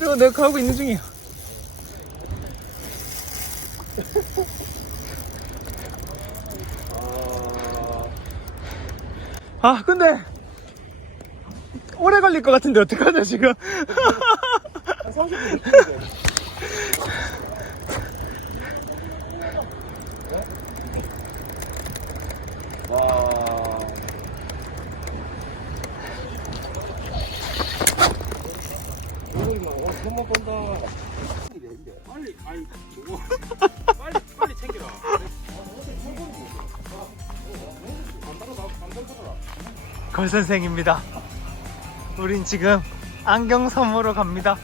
이거 내가 가고 있는 중이야. 아 근데 오래 걸릴 것 같은데 어떡하냐 지금 한 30분 걸리는데. 와. 한번 본다. 빨리, 따라다. 걸 선생입니다 우린 지금 안경 섬으로 갑니다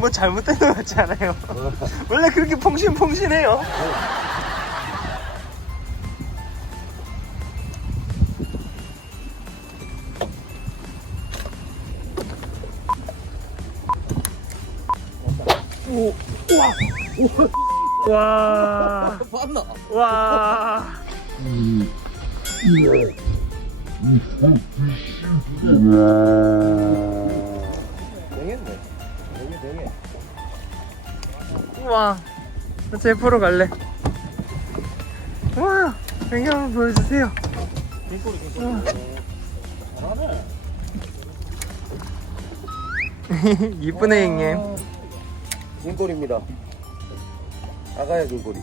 뭐 잘못된 것 같지 않아요 원래 그렇게 퐁신퐁신해요 오, 와, 봤나? 와, 냉했네. 냉해, 냉해. 우와, 제 보러 갈래. 와, 배경 한번 보여주세요. 빈꼬리, 빈꼬리. 잘하네. 이쁘네 형님. 빈꼬리입니다. 아가야 빈꼬리.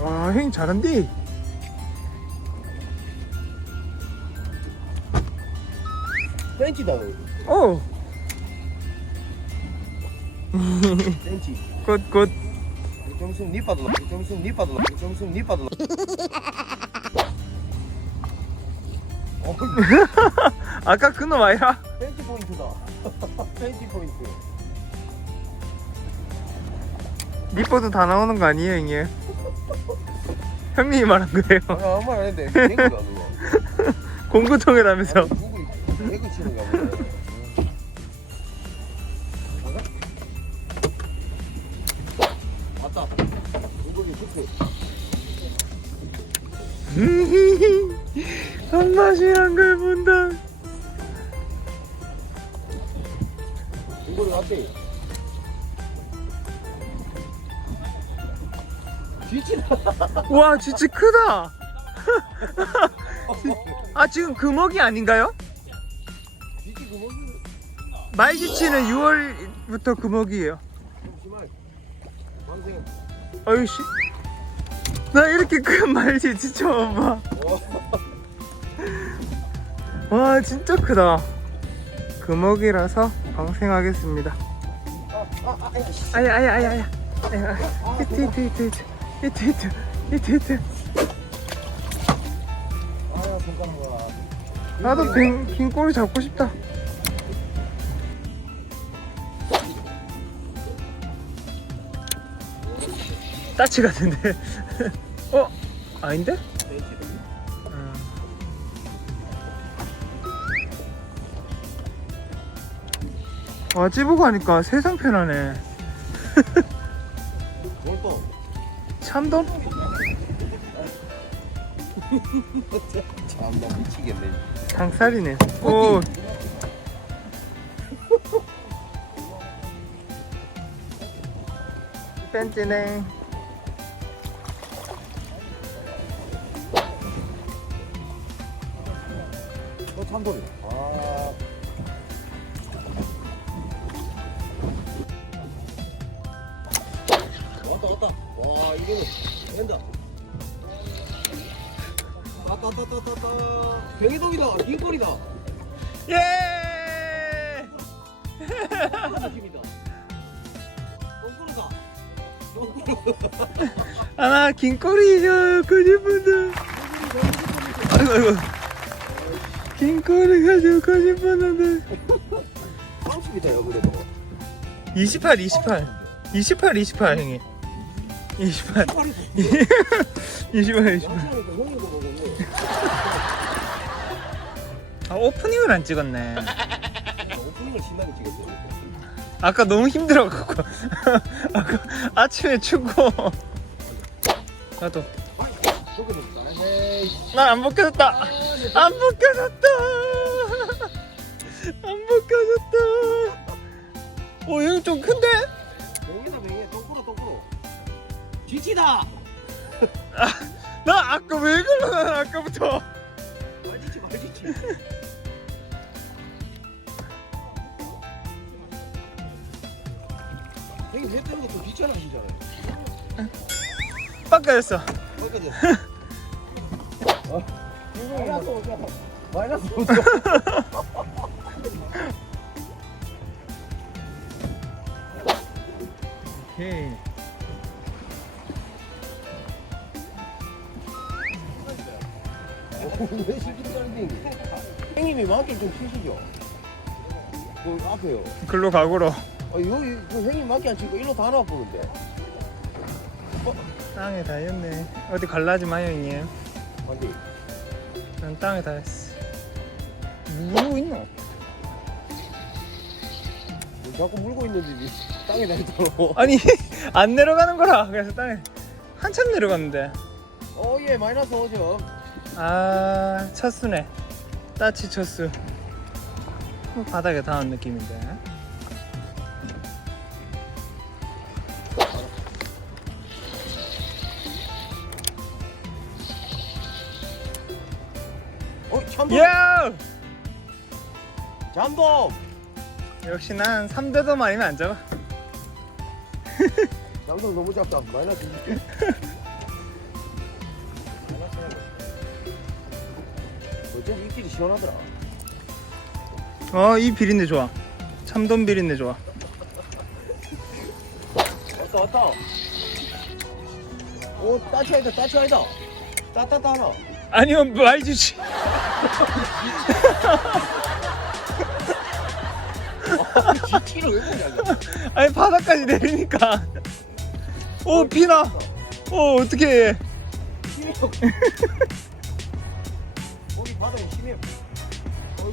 와, 형님 잘한디. 벤치다. 오, 벤치. 굿, 굿. 정승 니 빠도 정승 니 빠도 정승 니 어, 아까 그놈 아니라? 벤치 포인트다 벤치 포인트 니뽀도 다 나오는 거 아니에요, 형님? 형님이 말한 거예요. 아 아무 말 안 했는데 그거 공구통이라면서. 아니, 한 맛이란 걸 본다. 맞대 뒤치다 와, 진짜 크다. 아, 지금 금어기 아닌가요? 말지치는 6월부터 금어기예요. 방생 어이씨. 나 이렇게 큰 말지치 처음 봐. 와, 진짜 크다. 금어기라서 방생하겠습니다. 아야, 아야, 아야, 아야. 히트, 히트, 히트, 히트, 히트, 히트. 아 잠깐만 나도 빈, 긴 꼬리 잡고 싶다. 따치 같은데? 어? 아닌데? 음. 와, 찌보고 하니까 세상 편하네. 참돔? 참나 미치겠네 당살이네. 오. 뺀찌네. 어 참돌이 아 왔다 왔다 와 이거는 된다 왔다 왔다 왔다 왔다 병해동이다 긴골이다 예! 느낌이다 똥꼬르다 똥꼬르 아, 긴 꼬리죠. 거짓말다. 아이고, 아이고. 긴 꼬리 가지고 거짓말한데. 30이다 요 그래도. 28 28 28 28 형님. 28 28 28 아 오프닝을 안 찍었네. 오프닝을 신나게 찍었어. 아까 너무 힘들어갖고. 아까 아침에 춥고. 나도 저거 먹다. 에이. 난 안 벗겨졌다 안 벗겨졌다 안 벗겨졌다 어 여기 좀 큰데? 맹이다 맹이. 똥꾸러 똥꾸러. 지치다. 나 아까 왜 그러 난 아까부터 말 지치 말 지치. 형님 회 뜨는 것도 귀찮아하시잖아요. 빡가졌어 거기까지. 어? 마이너스 오죠. 마이너스 오죠. 오케이 왜 시키는 형님이 맞게 좀 치시죠. 그 앞에요. 글로 가고로 아, 여기 그 형님 맞게 안 치고 일로 다 나와 보는데. 땅에 닿였네 어디 갈라지 마요 형님 아니. 난 땅에 닿였어 누구 있노? 뭐 자꾸 물고 있는데 니 땅에 다니더라고. 아니 안 내려가는 거라 그래서 땅에 한참 내려갔는데 어, 예, 마이너스 오죠. 아 첫수네 따치 첫수 뭐 바닥에 닿은 느낌인데 어, 참돔. 야 잠돔. 역시 난 3대도 아니면 안 잡아 잠돔 너무 작다. 마이너스 20개. 어쩐지 입질이 시원하더라. 어 이 비린내 좋아 참돔 비린내 좋아 왔다, 왔다. 오, 따치 아니다, 따치 아니다. 따따따 하나. 아니면 많이 주지 GT를 왜 보냐. 아니 바닥까지 내리니까 오 비나 오 어떻게 해 힘이 없 거기 바닥에 힘이 없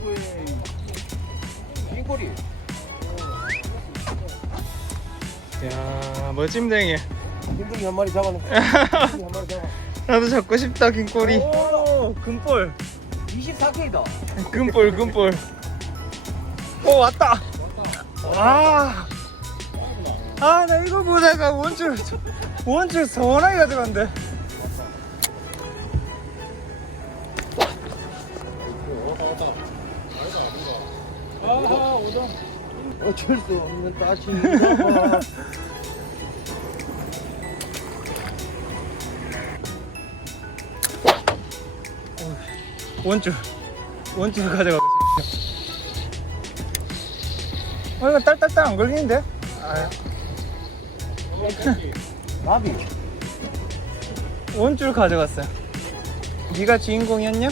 예. 빈꼬리. 야 멋짐쟁이 흰둥이 한 마리 잡아놓고. 한 마리 잡아. 나도 잡고 싶다 긴 꼬리 오, 금볼 24K다. 금볼 금볼 오 왔다. 와 아 나 이거 보다가 원줄 원줄 서원하게 가져간대. 어쩔 수 없는 따치 원줄 원줄 가져가고 싶어 어 이거 딸딸딸 안 걸리는데? 아, 나비 원줄 가져갔어요. 네가 주인공이었냐?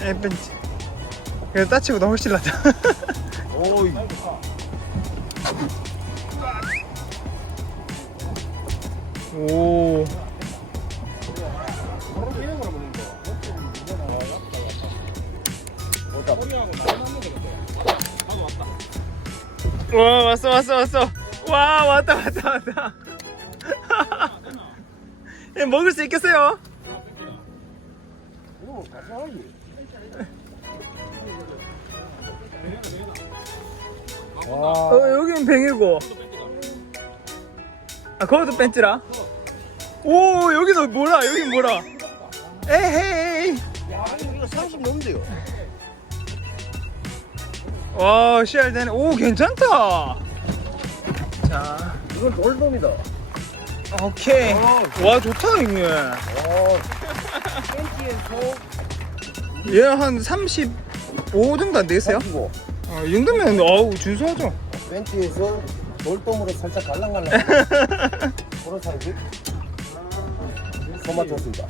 에벤지. 그래도 따치보다 훨씬 낫다. 오이 오. 와 왔어 왔어 왔어. 와 왔다 왔다 왔다. 예, 먹을 수 있겠어요? 어, 여기는 뱅이고. 아 거기도 벤츠라 오 여기도 뭐라 여긴 뭐라? 에헤이. 야, 이거 30 넘는데요 와 씨알 되네. 오 괜찮다. 자 이건 돌돔이다. 오케이. 어. 와 좋다 형님 얘한 35 정도 안 되겠어요? 가지고 어, 이 정도면 어우 준수하죠. 팬티에서 돌돔으로 살짝 갈랑갈랑. 그런 사이즈 손 맞췄습니다